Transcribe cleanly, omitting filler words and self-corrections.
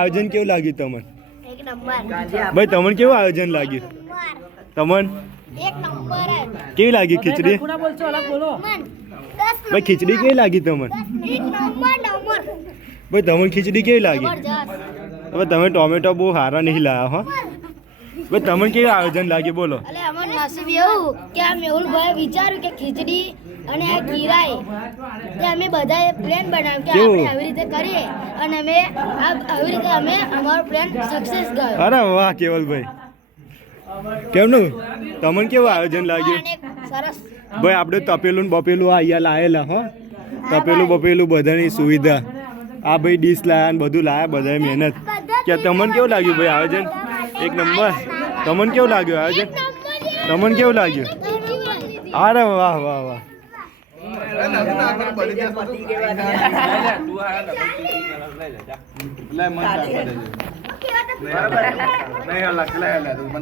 આયોજન કેવું લાગ્યું તમને? એક નંબર ભાઈ તમને કેવું આયોજન લાગ્યું? તમને એક નંબર કેવી લાગી ખીચડી? ભાઈ ખીચડી કેવી લાગી તમને? એક નંબર ભાઈ તમને ખીચડી કેવી લાગી? જબરજસ્ત હવે તમે ટોમેટો બહુ સારા નહીં લાયા હો. ભાઈ તમને કેવું આયોજન લાગ્યું બોલો? એટલે અમને નસીબ એવું કે આ મેહુલભાઈ વિચાર્યું કે ખીચડી અને આ કિરાય તે અમે બધાએ પ્લાન બનાવ્યો કે કેવું? આપણે આવી રીતે કરીએ અને અમે આવી રીતે અમે અમારો પ્લાન સક્સેસ ગયો. અરે વાહ કેવલભાઈ, કેમનું તમને કેવું આયોજન લાગ્યું? અને સરસ ભાઈ આપણે તપેલું ને બપેલું અહીંયા લાયેલા હો, તપેલું બપેલું બધાની સુવિધા, આ ભાઈ ડીશ લાયા ને બધું લાયા, બધાએ મહેનત. કે તમને કેવું લાગ્યું ભાઈ આયોજન? એક નંબર. તમને કેવું લાગ્યું આયોજન? તમને કેવું લાગ્યું? અરે વાહ વાહ વાહ. નહીં